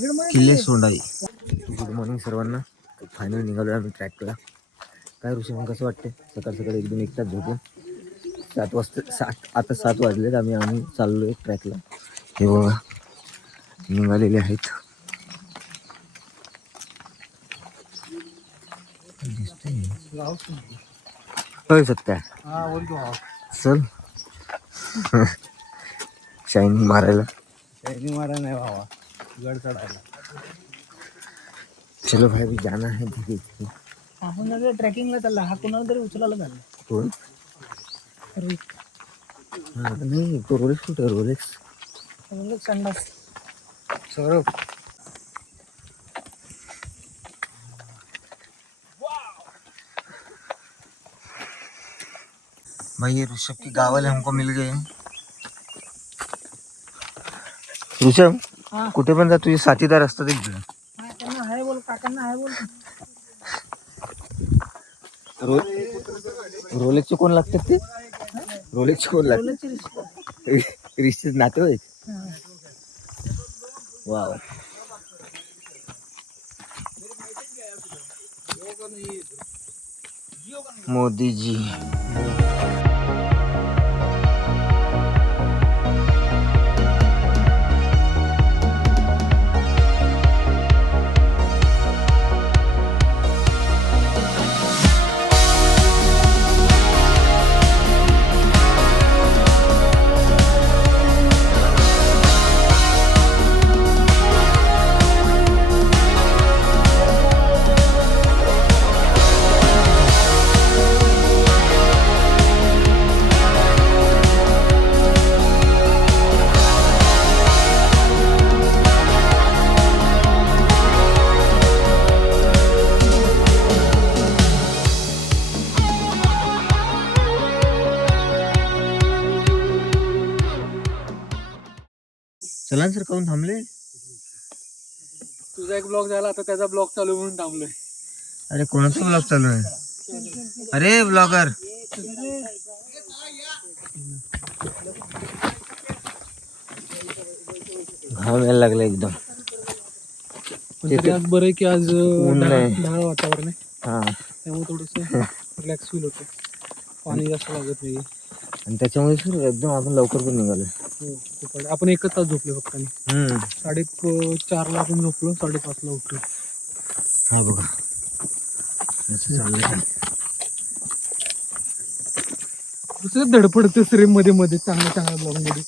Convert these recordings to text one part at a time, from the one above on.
किल्ले Sondai. Good morning सर्वांना. Final निघालो आम्ही ट्रॅकला. काय ऋषी मग कसं वाटते? सकाळ सकाळी एकदम एक तास झोपून 7 वाजता आता 7 वाजलेत. आम्ही चाललोय ट्रॅकला. हे बघा निघालेले आहेत. दिसतंय सत्या. चल शायनिंग मारायला. नाही भावा, गड चढायला. चलो भाई भी जाना है धीरे धीरे. आपण ट्रेकिंगला चालला. हा कोणाला तरी उचलायला झाला. कोण? नाही तो रोलेक्स कुठे? रोलेक्स संडास सौरभ. भाई ये ऋषभ की गावल हमको मिल गए. ऋषभ कुठे पण जा, तुझे साथीदार असतात एक जण. त्यांना हाय बोल, काकांना हाय बोल. रोलेक्सचे कोण लागतात ते? रोलेक्सचे कोण लागतात? रिश्ते नातेवाईक. वाव. मोदी जी. चला सर, काऊन थांबले? तुझा एक ब्लॉग झाला, आता त्याचा ब्लॉग चालू म्हणून थांबलोय. अरे कोणाचा ब्लॉग चालू आहे? अरे ब्लॉगर. घाम यायला लागला एकदम. आज बरं आहे की आज ढगाळ वातावरण आहे. हा, त्यामुळे थोडस रिलॅक्स फील होतं. पाणी जास्त लागत नाही. आणि त्याच्यामुळे सर एकदम आपण लवकर पण निघालो. आपण 1 तास झोपले फक्त. 4:30ला आपण झोपलो, 5:30ला उठलो. हा बघा चाललंय. दुसरं धडपडते सर मध्ये मध्ये चांगल्या ब्लॉग मध्ये.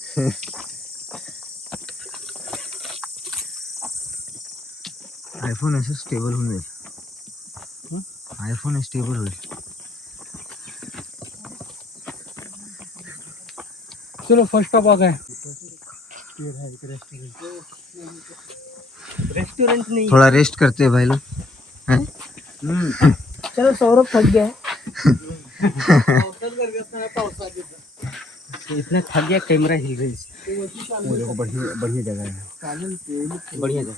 आयफोन असं स्टेबल होऊन जाईल. आयफोन स्टेबल होईल. चलो फर्स्ट स्टॉप आ गए. रेस्टोरेंट नहीं, थोड़ा रेस्ट करते हैं भाई लोग. चलो सौरभ थक गया. इतना थक गया, कैमरा हिल रही है. देखो बढ़िया जगह है. बढ़िया जगह.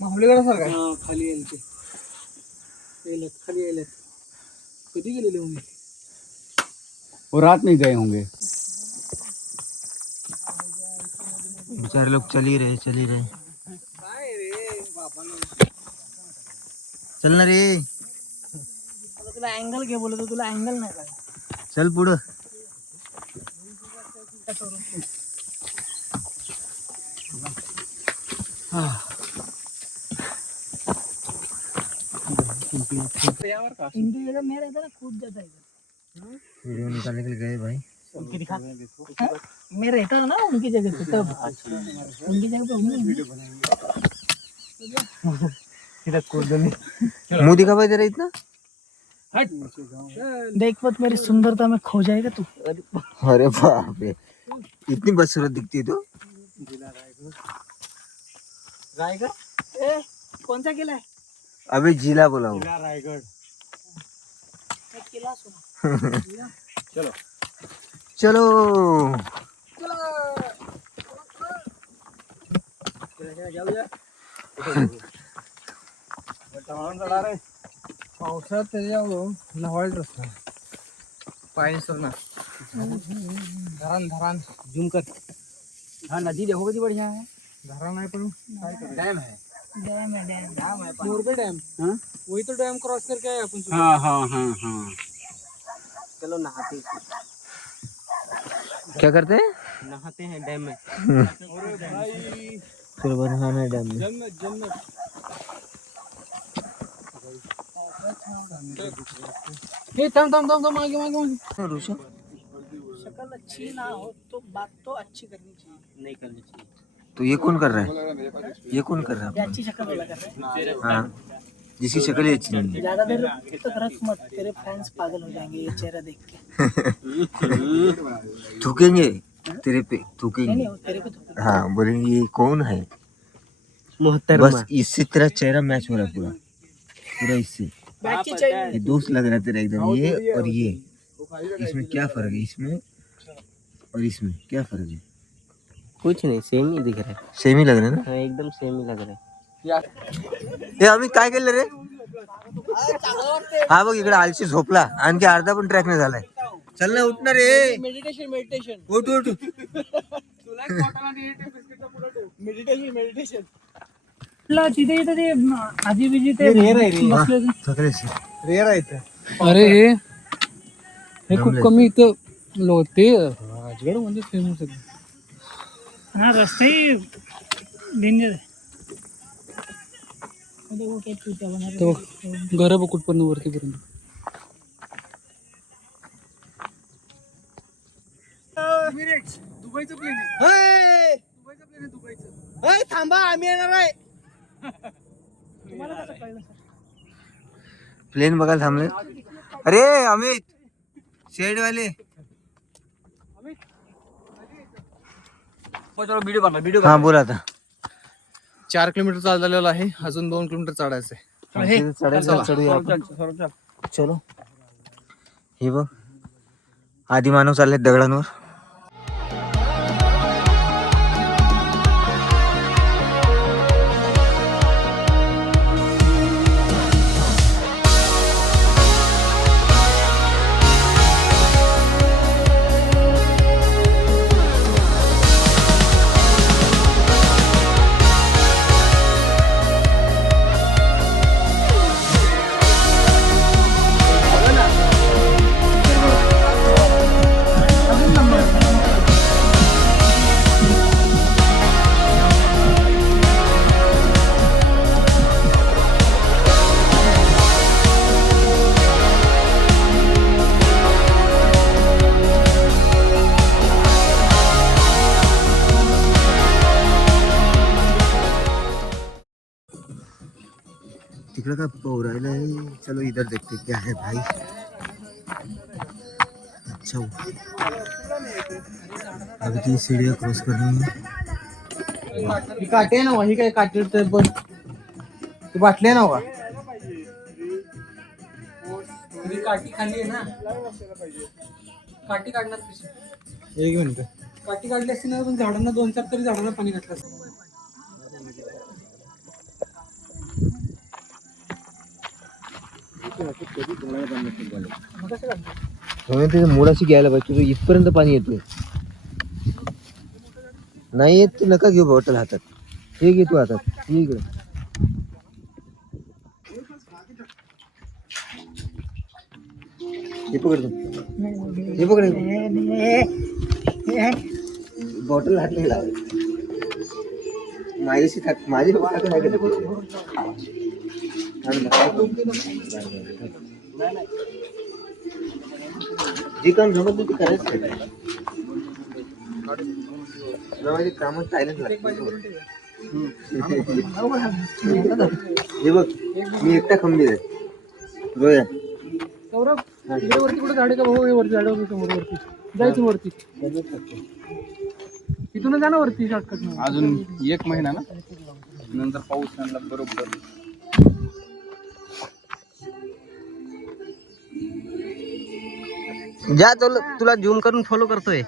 महाबळेश्वर सारखा खाली यायला कधी गेलेले होंगे? वो रात में गए होंगे. बेचारे लोग चल ही रहे. चल ना रे. तुला अँगल घे बोलतो, तुला अँगल नाही काय. चल पुढं. हिंदी जगह में रहता ना, कूद जाता है. वीडियो निकालने के लिए गए भाई. उनकी दिखा. मैं रहता ना उनकी जगह पे, तब उनकी जगह पे मुंह दिखा भाई जरा इतना. देख मत, मेरी सुंदरता में खो जाएगा तू. अरे बाप रे, इतनी बदसूरत दिखती है तो. रायगढ़ कौन सा किला है? अबे जिला बोला वो. रायगढ़ किला सुना. चलो चलो. पावसात त्याच्यावर नवाळ रस्ता. पाणी सोना धरान झूम कर. हाँ नदी देखो कितनी बढ़िया है. धरा नाही पण काय करायचं? डैम है मोरबे डैम हाँ वही तो डैम क्रॉस करके आए अपन सुबह। हाँ हाँ हाँ हाँ चलो नहाते क्या करते हैं? नहाते हैं डैम में अरे भाई फिर बनाना डैम में। जन्नत जन्नत हे थांब थांब थांब थांब मागे मागे मागे ऋषभ शक्ल अच्छी ना हो तो बात तो अच्छी करनी चाहिए। नहीं करनी चाहिए तो ये कौन कर रहा है? ये कौन कर रहा ये है? अच्छी शक्ल वाला कर रहे हैं। हाँ, जिसकी शक्ल ही अच्छी नहीं है। ज्यादा देर तक रख मत, तेरे फैंस पागल हो जाएंगे ये चेहरा देख के। थूकेंगे तेरे पे, नहीं थूकेंगे। नहीं, वो तेरे पे तो हाँ, बोलेंगे ये कौन है? मोहतरमा बस इससे तेरा चेहरा मैच हो रहा है पूरा, पूरा इससे। बैठी चाहिए। ये दोस्त लग रहा है तेरा एकदम, ये और ये। इसमें क्या फर्क है? इसमें और इसमें क्या फर्क है? कुछ नहीं सेम ही दिख रहा है सेम ही लग रहा है ना? हाँ एकदम सेम ही लग रहा है हे आम्ही काय केलं रे? हा बघ इकडे आलशी झोपला, आणखी अर्धा पण ट्रॅक नाही झालाय. चल ना, उठ ना रे. मेडिटेशन मेडिटेशन उठ उठ. मेडिटेशन मेडिटेशन तिथे इथे ते आजी बिजी ते हा, थकलेस. रेअर आहे इथे. अरे हे खूप कमी इथं लोक ते राजगड म्हणजे फेमस आहे. हा रस्ताही डेंजर आहे. देखो क्या चूतिया बना रहे तो हैं। घर बघ कुठपर्यंत वरतीपर्यंत. दुबईचं प्लेन आहे. दुबईचं प्लेन आहे दुबईचं. थांबा आम्ही येणार आहे. तुम्हाला कसं कळलं सर? प्लेन बघायला थांबले. अरे अमित शेड वाले. हा बोल आता. 4 किलोमीटर चाललेलं आहे, अजून 2 किलोमीटर चढायचं आहे. चढायचं, चढूया आपण. चलो. हे बघ आदी मानव चालले दगडांवर. तिकडे का पोरायला है? चलो इधर देखते क्या है भाई. अच्छा अभी तो ये सीढ़ियाँ क्रॉस करनी है. काटे ना वही काय काटे ते पण तू बाटले ना का काठी खाली आहे ना. काठी काढणार कशी? 1 मिनिट. काठी काढली असती ना, पण झाडांना 2-4 तरी झाडांना पाणी घातलं असतं. त्याच्या मुळाशी घ्यायला पाहिजे. तुझं इथपर्यंत पाणी येतोय. नाही येत ते नका घेऊ बॉटल हातात. हे घे तू हातात. हे इकडे हे पकड तू. हे पकड. बॉटल हात नाही लावायची. माझ्याशी माझी जे काम जमत नाही ते करायचं. माझे काम सायलेंट लागते. हे बघ मी एकटा खंबीर आहे. रोया सौरभ इकडे वरती कुठे झाडे का भाऊ? वरती झाडावर समोर वरती जायचं वरती. इथून जा ना वरती शॉर्टकट. अजून 1 महिना ना नंतर पाऊस आणला बरोबर. जा तुला झूम करून फॉलो करतोय.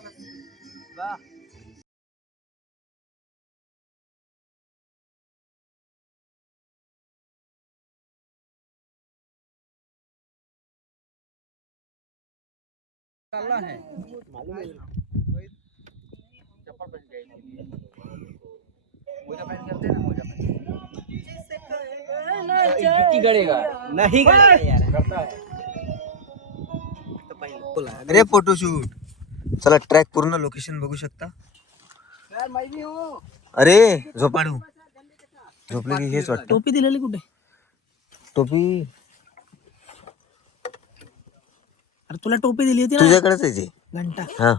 मोजा पहन के ना मोजा गिट्टी गड़ेगा नहीं गड़ेगा यार करता है तो पहले अरे फोटोशूट. चला ट्रॅक पूर्ण लोकेशन बघू शकता. यार मैं भी हूं. अरे झोपाडू झोपले की हेच वाटतं. टोपी दिलेली कुठे? टोपी अरे तुला टोपी दिली होती ना तुझ्याकडेच आहे ते. घंटा. हा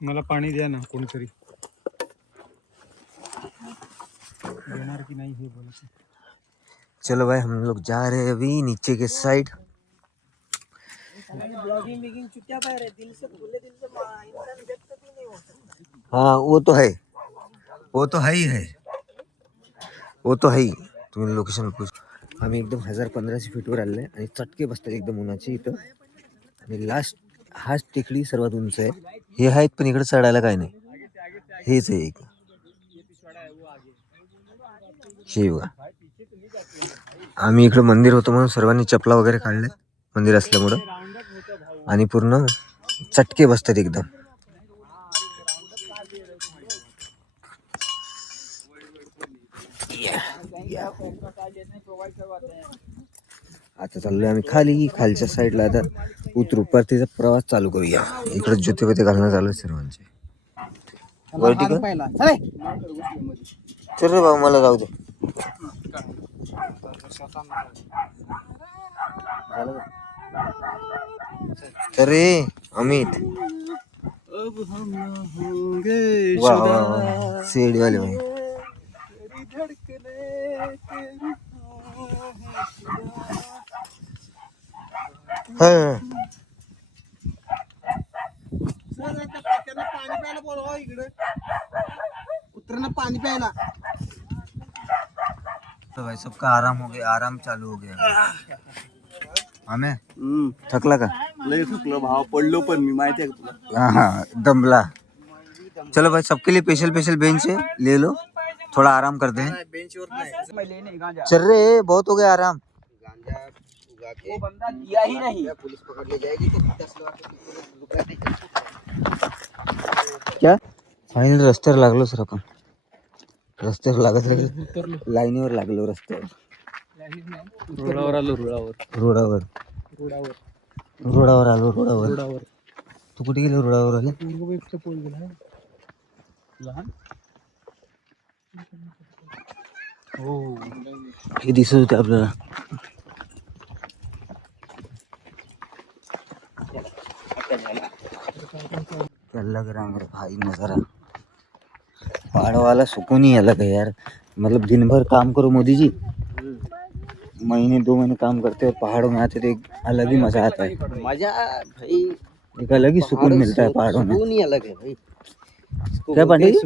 मला पाणी द्या ना कोणीतरी. देणार की नाही हे बोला. चलो भाई हम लोग जा रहे हैं अभी नीचे के साइड. ब्लॉगिंग बिगिंग चुट्या पाय रे दिल से खुले दिल से इंसान व्यक्त भी नहीं हो सकता. हाँ वो तो है ही है वो तो है ही. तुम्ही लोकेशन पूछ. आम्ही एकदम 1500 फीटवर आले आणि चटके बसतात एकदम उन्हाचे इथं. आणि लास्ट हाच टेकडी सर्वात उंच आहे. हे आहेत पण इकडे चढायला काय नाही. हेच आहे एक हे बघा. आम्ही इकडं मंदिर होतं म्हणून सर्वांनी चपला वगैरे काढले मंदिर असल्यामुळं. आणि पूर्ण चटके बसतात एकदम. आता चाललोय आम्ही खाली. खालच्या साईडला आता उतरू परतीचा प्रवास चालू करूया. इकडे जुते बिते घालणं चालू आहे सर्वांचे. वरती का चल रे बाबा मला जाऊ दे. अरे अमित वाह वाह वाह सीडी वाले भाई. हाँ उतरना पानी प्यायला. तो भाई सबका आराम हो गया. आराम चालू हो गया. हमें थकला का? लय थकलो भाव. पडलो पण मी माहिती आहे तुला. हाँ हाँ दमला. चलो भाई सबके लिए स्पेशल स्पेशल बेंच है ले लो. थोड़ा आराम करते हैं. बेंच और नहीं मैं लेने गांजा. चल रहे बहुत हो गया आराम. गांजा उगा के वो बंदा दिया ही नहीं. पुलिस पकड़ ले जाएगी तो 10 लाख रुपया. क्या फायनल रस्त्यावर लागलो सर आपण. रस्त्यावर लागत राहील. लाईनीवर लागलो रस्त्यावर. रुळावर आलो रुळावर. रोडावर रुळावर रोडावर आलो. रोडावर रुळावर. तू कुठे गेलो? रोडावर आले. पूर्वेचा पोल गेला लहान. हो हे दिसत होते आपल्याला. क्या लग रहा है मेरे भाई नजारा. पहाड़ वाला सुकून ही अलग है यार. मतलब दिन भर काम करो मोदी जी, महीने 2 महीने काम करते हैं और पहाड़ों में आते तो एक अलग ही मजा आता है. मजा भाई. एक अलग ही सुकून मिलता है पहाड़ों में. सुकून ही अलग है भाई. क्या पांडे जी?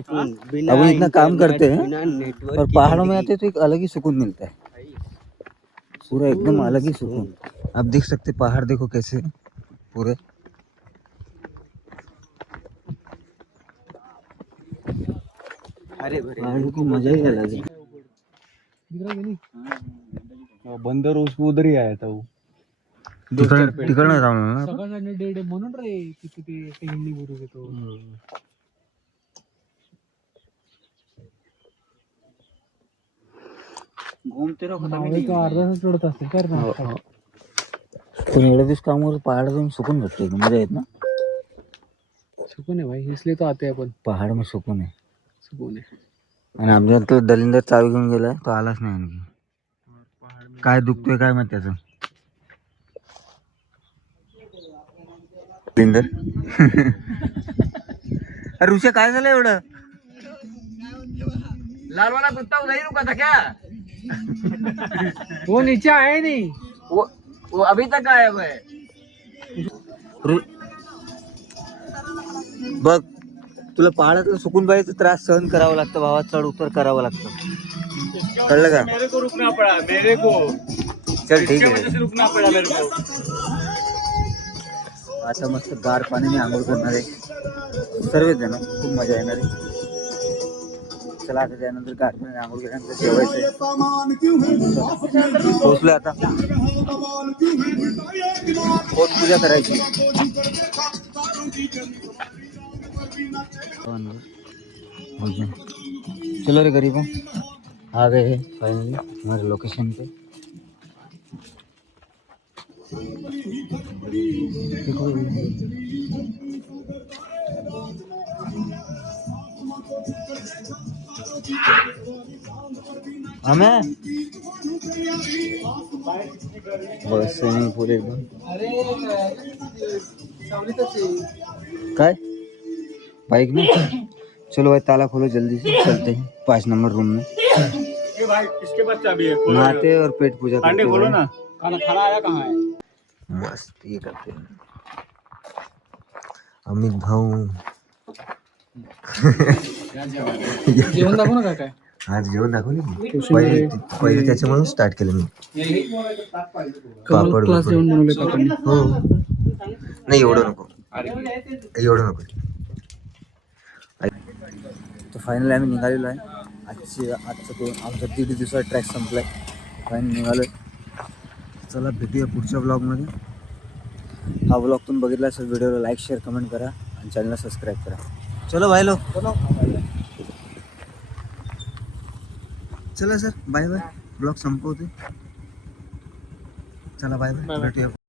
बिना अब इतना काम करते हैं बिना नेटवर्क और पहाड़ों में आते तो एक अलग ही सुकून मिलता है. पूरा एकदम अलग ही सुकून. आप देख सकते पहाड़ देखो कैसे हैं पूरे. अरे भरे पहाड़ों की मजा ही अलग है. बंदर उसको उधर ही आया था वो. तिकडनं जाऊन ना. सकाळच्या डेड म्हणून रे तिथे ते हिंदी बोलू घेतो. घूमते रहो. अर्धा तास चढत असते कर ना. पण एवढ्या दिवस कामावर पहाड़ जाऊन सुकून भेटतो. मजा येत ना. सुकून है भाई इसलिए तो आते हैं अपन. पहाड़ में सुकून आहे. सुकून है. आणि आमच्या तो दलिंदर चावी घेऊन गेलाय तो आलाच नाही आणखी. काय दुखतोय काय मग त्याचं दलिंदर. अरे ऋषा काय झालं एवढं? लाल वाला कुत्ता उधर ही रुका था क्या? वो नीचे आया ही नहीं. वो अभी तक गायब है. बघ तुला पहाडातलं सुकून पाहिजे त्रास सहन करावा लागतं भावा. चढ उतर करावं लागतं. कळलं का? मेरे को रुकना पड़ा. मेरे को चल ठीक आहे. रुकना पड़ा मेरे को. आता मस्त गार पाण्याने आंघोळ करणार आहे सर्वच जण. खूप मजा येणार आहे. चला आता त्यानंतर गार पाण्याने आंघोळ केल्यानंतर जेवायचंय. पोहोचलोय आता. पोट पूजा करायची. चलो रे गरीबों, आ गए हैं फाइनली हमारे लोकेशन पे। देखो हमें बस स्विमिंग पूल एकदम काय बाइक में। चलो भाई ताला खोलो जल्दी से, चलते हैं 5 नंबर रूम में। भाई इसके बाद चाबी है, नहाते और पेट पूजा करते खोलो हैं। ना। खाना खाना आया कहाँ है? मस्त ये करते हैं अमित भाऊ। जेवण दाखव ना काय काय. आज जेवण दाखवले की? कोशिंबीर पहिले त्याच्यामुळे स्टार्ट केलं मी. कमाल पापड क्लास बिपड. जेवण बनवले काकांनी. हो नाही एवढं नको, एवढं नको. तर फायनली आम्ही निघालेलो आहे. आजचा तो आमचा 1.5 दिवसाचा ट्रॅक संपलाय. फायनली निघालो. चला भेटूया पुढच्या ब्लॉगमध्ये. हा ब्लॉग तुम्ही बघितला असेल, व्हिडिओला लाईक शेअर कमेंट करा आणि चॅनलला सबस्क्राईब करा. चलो भाई लोग, चला सर बाय बाय. ब्लॉग संपवते. चला बाय बाय, भेटूया.